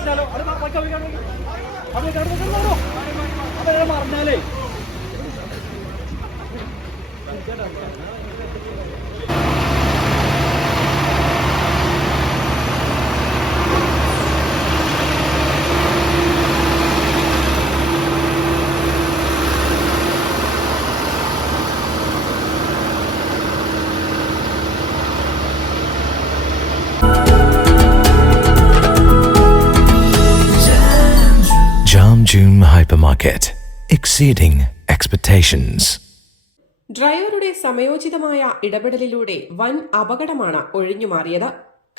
വെച്ചാലോ അത് മറക്കാവിക്കാണെങ്കിൽ മറഞ്ഞാലേ Jam hyper market exceeding expectations ഡ്രൈവറുടെ സമയോചിതമായ ഇടപെടലിലൂടെ വൻ അപകടമാണ് ഒഴിഞ്ഞുമാറിയത്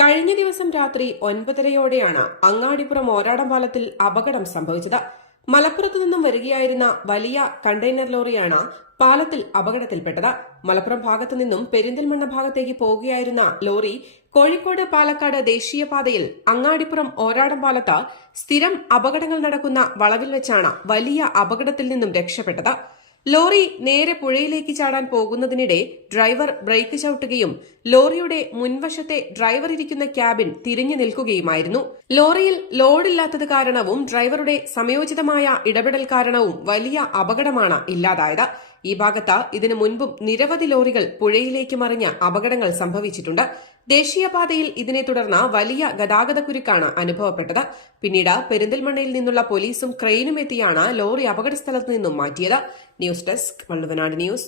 കഴിഞ്ഞ ദിവസം രാത്രി ഒൻപതരയോടെയാണ് അങ്ങാടിപ്പുറം ഓരാടം പാലത്തിൽ അപകടം സംഭവിച്ചത്. മലപ്പുറത്തു നിന്നും വരികയായിരുന്ന വലിയ കണ്ടെയ്നർ ലോറിയാണ് പാലത്തിൽ അപകടത്തിൽപ്പെട്ടത്. മലപ്പുറം ഭാഗത്തു നിന്നും പെരിന്തൽമണ്ണ ഭാഗത്തേക്ക് പോകുകയായിരുന്ന ലോറി കോഴിക്കോട് പാലക്കാട് ദേശീയപാതയിൽ അങ്ങാടിപ്പുറം ഓരാടം പാലത്ത് സ്ഥിരം അപകടങ്ങൾ നടക്കുന്ന വളവിൽ വെച്ചാണ് വലിയ അപകടത്തിൽ നിന്നും രക്ഷപ്പെട്ടത്. ലോറി നേരെ പുഴയിലേക്ക് ചാടാൻ പോകുന്നതിനിടെ ഡ്രൈവർ ബ്രേക്ക് ചവിട്ടുകയും ലോറിയുടെ മുൻവശത്തെ ഡ്രൈവർ ഇരിക്കുന്ന ക്യാബിൻ തിരിഞ്ഞു നിൽക്കുകയുമായിരുന്നു. ലോറിയിൽ ലോഡില്ലാത്തത് കാരണവും ഡ്രൈവറുടെ സമയോചിതമായ ഇടപെടൽ കാരണവും വലിയ അപകടമാണ് ഇല്ലാതായത്. ഈ ഭാഗത്ത് ഇതിനു മുൻപും നിരവധി ലോറികൾ പുഴയിലേക്ക് മറിഞ്ഞ അപകടങ്ങൾ സംഭവിച്ചിട്ടുണ്ട്. ദേശീയപാതയിൽ ഇതിനെ തുടർന്ന് വലിയ ഗതാഗതക്കുരുക്കാണ് അനുഭവപ്പെട്ടത്. പിന്നീട് പെരിന്തൽമണ്ണയിൽ നിന്നുള്ള പോലീസും ക്രെയിനും എത്തിയാണ് ലോറി അപകട സ്ഥലത്ത് നിന്നും മാറ്റിയത്. News desk Valluvanad news.